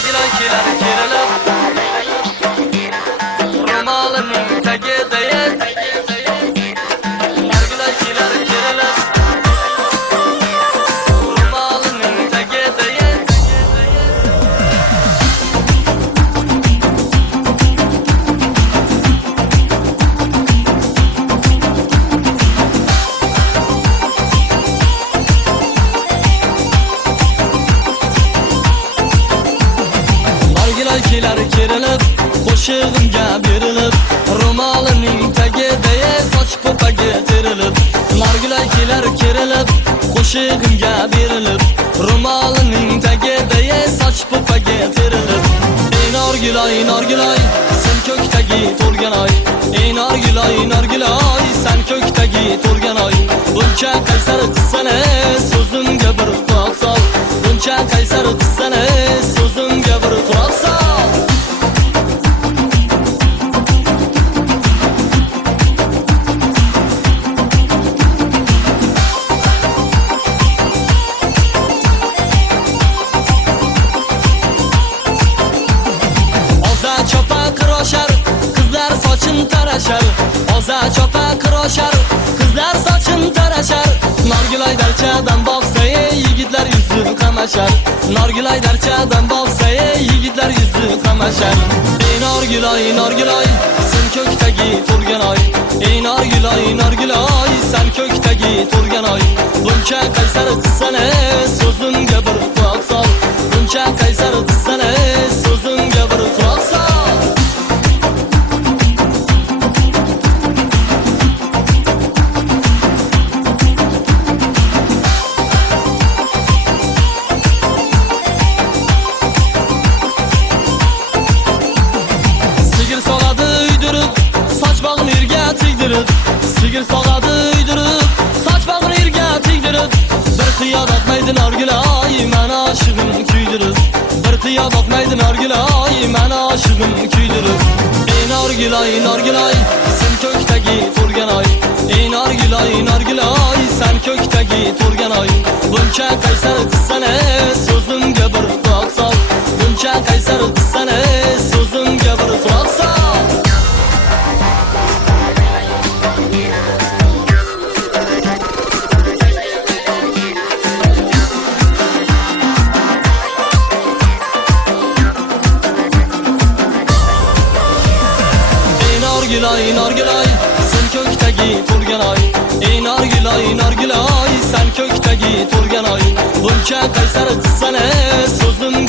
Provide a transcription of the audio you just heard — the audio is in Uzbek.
nargilaychilar kerilib ro'molining tagida nargilaychilar kerilib ro'molining tagida nargilaychilar kerilib qo'shig'imga berilib ro'molining tagida soch po'paga terilib nargilaychilar kerilib qo'shig'imga berilib ro'molining tagida soch po'paga terilib nargilay sen ko'kdagi to'lganoy nargilay sen ko'kdagi to'lganoy buncha qaysar qissani so'zimga bir quloq sol buncha qaysar qissani so'zimga bir quloq sol qizlar sochim tarashar oza chopa qiroshar qizlar sochim tarashar nargilay darchadan boqsa yigitlar yuzi qamashar nargilay darchadan boqsa yigitlar yuzi qamashar nargilay sen ko'kdagi to'lganoy nargilay sen ko'kdagi to'lganoy buncha qaysar qissani so'zimga bir quloq sol buncha qaysar qissani so'zimga bir quloq sol sigir soladi uydirib soch bog'ini yerga tegdirib bir qiyo boqmaydi nargilay meni oshig'im kuydirib bir qiyo boqmaydi nargilay meni oshig'im kuydirib nargilay sen ko'kdagi to'lganoy nargilay sen ko'kdagi to'lganoy buncha qaysar qissani so'zimga bir quloq sol buncha qaysar qissani so'zimga bir quloq sol nargilay sen ko'kdagi to'lganoy nargilay sen ko'kdagi to'lganoy buncha qaysar qissani so'zim